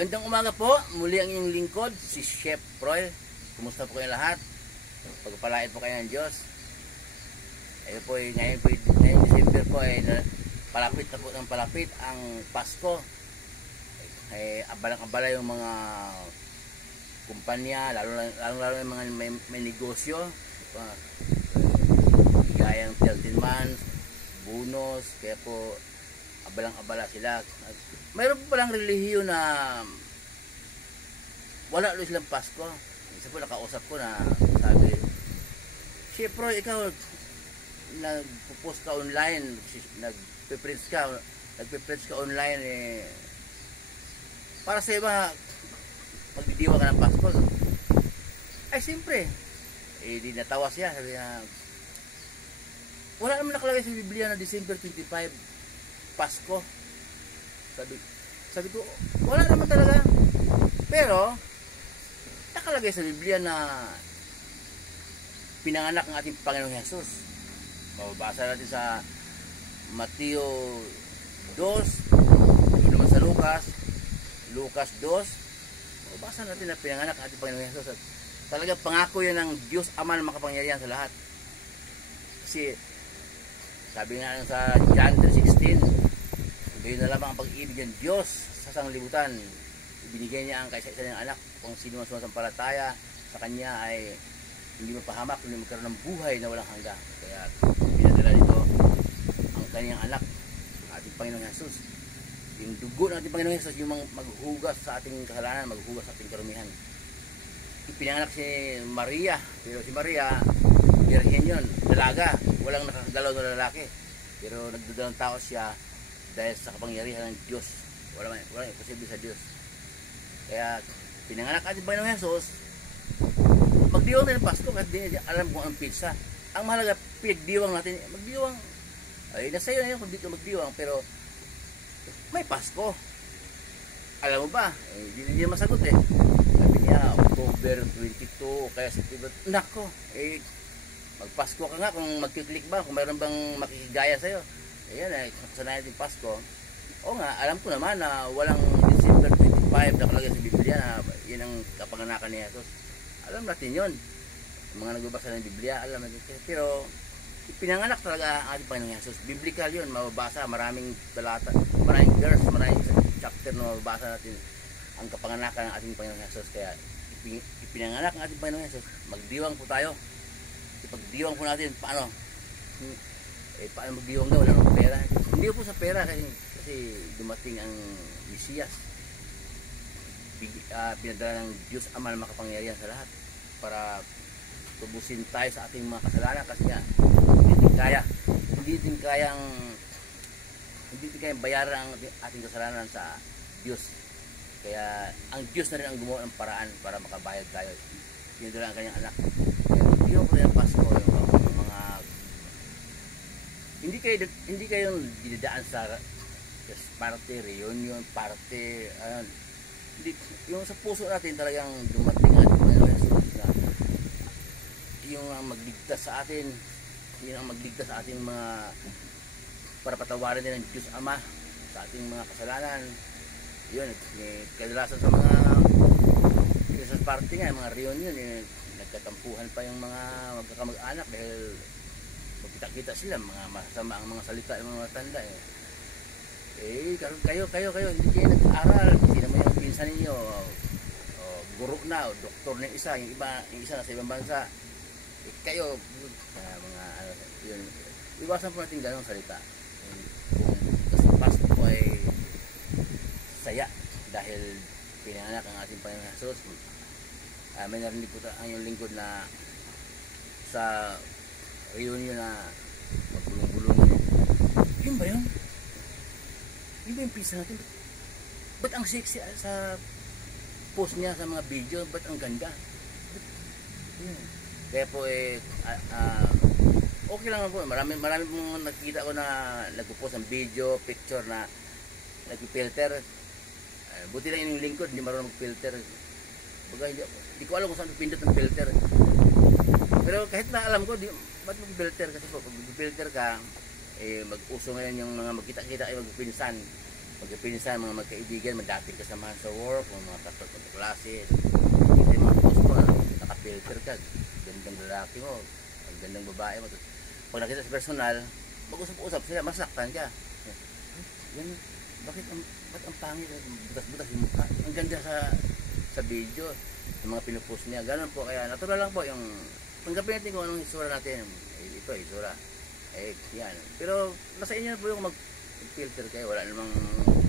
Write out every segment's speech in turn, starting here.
Gandang umaga po, muli ang inyong lingkod, si Chef Roy. Kumusta po kayo lahat? Pagpalain po kayo ng Diyos. Ayun po, ngayong December po, palapit na po ng palapit ang Pasko. Abalang-abala yung mga kumpanya, lalo yung mga may negosyo. Gayang 13 months, bonus, kaya po abalang-abala sila. Mayroon po palang relihiyon na wala ulit silang Pasko. Isa po nakausap ko na sabi, Chef Roy, ikaw nagpo-post ka online, nagpe-preach ka online, para sa iba magdidiwa ka ng Pasko. Ay siyempre, di natawa siya, sabi niya, wala naman nakalagay sa Biblia na December 25 Pasko. Sabi ko, wala naman talaga. Pero nakalagay sa Biblia na pinanganak ng ating Panginoong Hesus. Mababasa natin sa Mateo 2, naman sa Lucas 2. Mababasa natin na pinanganak ng ating Panginoong Hesus. At talagang pangako yan ng Diyos Ama na makapangyarihan sa lahat. Kasi sabi nga sa John 3:16, gayon na lamang ang pag-ibig ng Diyos sa sanglibutan. Ibinigay niya ang kaisa-isa niyang anak. Kung sino man sumasampalataya sa Kanya ay hindi mapahamak, kundi magkaroon ng buhay na walang hanggan. Kaya pinadala nito ang Kanyang anak, ating Panginoong Hesus. Yung dugo ng ating Panginoong Hesus, yung maghuhugas sa ating kasalanan, maghuhugas sa ating karumihan. Pinanganak si Maria, pero si Maria, virgin yun, dalaga, walang nakakagalaw na lalaki. Pero nagdudalawang tao siya dahil sa kapangyarihan ng Diyos. Walang imposible sa Diyos. Kaya pinanganak ating Panginoong Hesus, magdiwang tayo ng Pasko kahit di alam kung ang pizza. Ang mahalaga, pinagdiwang natin, magdiwang. Ay, nasa iyo na yun kung dito magdiwang, pero may Pasko. Alam mo ba? Hindi niya masagot eh. Sabi niya, October 22, kaya September. Nako, magpasko ka nga kung magkiklik ba, kung mayroon bang makikigaya sa'yo. Ayan sanayan din Pasko. O nga, alam ko naman na walang December 25 nakalagay sa Biblia na yun ang kapanganakan ni Jesus. Alam natin yun. Yung mga nagbabasa ng Biblia, alam natin. Pero pinanganak talaga ang ating Panginoong Jesus. Biblical yun, mababasa, maraming talata, maraming verse, maraming chapter na mababasa natin ang kapanganakan ng ating Panginoong Jesus. Kaya ipinanganak ang ating Panginoong Jesus. Magdiwang po tayo. Ipagdiwang po natin, paano? Paano magdiwang daw? Wala ng pera. Hindi po sa pera kasi dumating ang Mesiyas. Pinadala ng Diyos Ama na makapangyarihan sa lahat para tubusin tayo sa ating mga kasalanan kasi nga hindi din kayang bayaran ang ating kasalanan sa Diyos. Kaya ang Diyos na rin ang gumawa ng paraan para makabayad tayo. Pinadala ang kanyang anak. Hindi ko rin ang Pasko, yung mga hindi kayo dinadaan sa party, reunion, party, hindi, yung sa puso natin talagang dumating ang Panginoon Hesus na yung magligtas sa atin, yun ang magligtas sa ating mga para patawarin din ng Diyos Ama sa ating mga kasalanan. Yun, kadalasan sa mga Christmas party nga, mga reunion, nagkatampuhan pa yung mga magkakamag-anak dahil magkita-kita sila, mga masama ang mga salita ng mga matanda kayo hindi kayo nag-aaral, hindi naman yung pinsan ninyo guro na o doktor na isa, yung isa nasa ibang bansa, kayo mga yun, iwasan po natin ganong salita. Kasi Pasko po ay saya dahil pinanganak ang ating Panginoong Hesus. May narinig po ang yung lingkod na sa reunion na magulong-gulong yun ba yun? Yun ba yung pizza natin? Ba't ang sexy sa post niya sa mga video? Ba't ang ganda? Kaya po okay lang po. Marami pong nakikita ko na nagpo-post ng video, picture na nag-filter. Buti lang yung lingkod, hindi marunong mag-filter. Baga, hindi ko alam kung saan pindot ng filter. Pero kahit na alam ko, ba't mag-filter? Kasi po, pag mag-filter ka, mag-uso ngayon yung mga magkita-kita ay magpinsan. magpinsan, mga magkaibigan, madating kasamahan sa work, mga magkaklase. Hindi mga post mo, nakapilter ka, gandang lalaki mo, ang gandang babae mo. Pag nakita sa personal, mag-usap-usap sila, masaktan ka. Yan, ba't ang pangit, butas-butas yung mukha. Ang ganda sa video, yung mga pinupost niya. Ganun po, kaya natural lang po yung tanggapin natin kung anong isura natin. Ito, isura. Yan. Pero nasa inyo na po yung mag-filter kayo, wala namang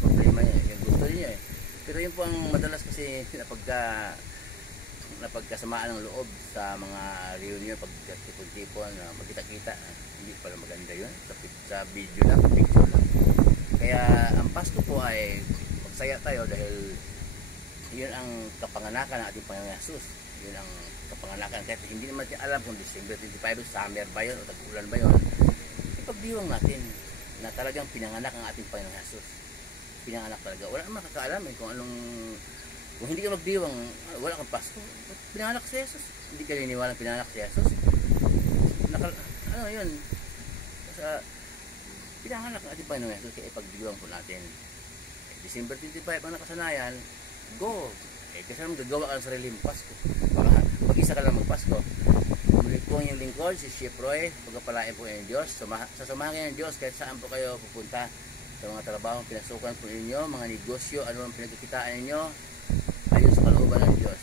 problema niya, yung gusto niya eh. Pero yun po ang madalas kasi napagkasamaan ng loob sa mga reunion, pagkatipon-tipon, magkita-kita, hindi pala maganda yun sa video lang, picture lang. Kaya ang Pasko po ay magsaya tayo dahil yun ang kapanganakan ng ating Panginoong Hesus. Yun ang kapanganakan, kahit hindi naman natin alam kung December 25, summer ba yun o tag-ulan ba yun, ipagdiwang natin na talagang pinanganak ang ating Panginoong Hesus. Pinanganak talaga, wala naman kakaalam kung anong. Kung hindi ka magdiwang, wala kang Pasko. Pinanganak si Jesus. Hindi ka niniwalang pinanganak si Jesus. Ano yun? Pinanganak ang ating Panginoong Jesus, kaya ipagdiwang po natin. December 25 ang nakasanayan, go! Kasi naman gagawa ka ng sariling Pasko. Baka mag-isa ka lang magpasko. Muli po yung lingkod, si Chef Roy. Pagkapalain po yung Diyos. Sasamahan kayo ng Diyos kahit saan po kayo pupunta. Sa mga trabaho pinasukan po ninyo, mga negosyo, ano ang pinagkikitaan ninyo, ayon sa kalooban ng Diyos.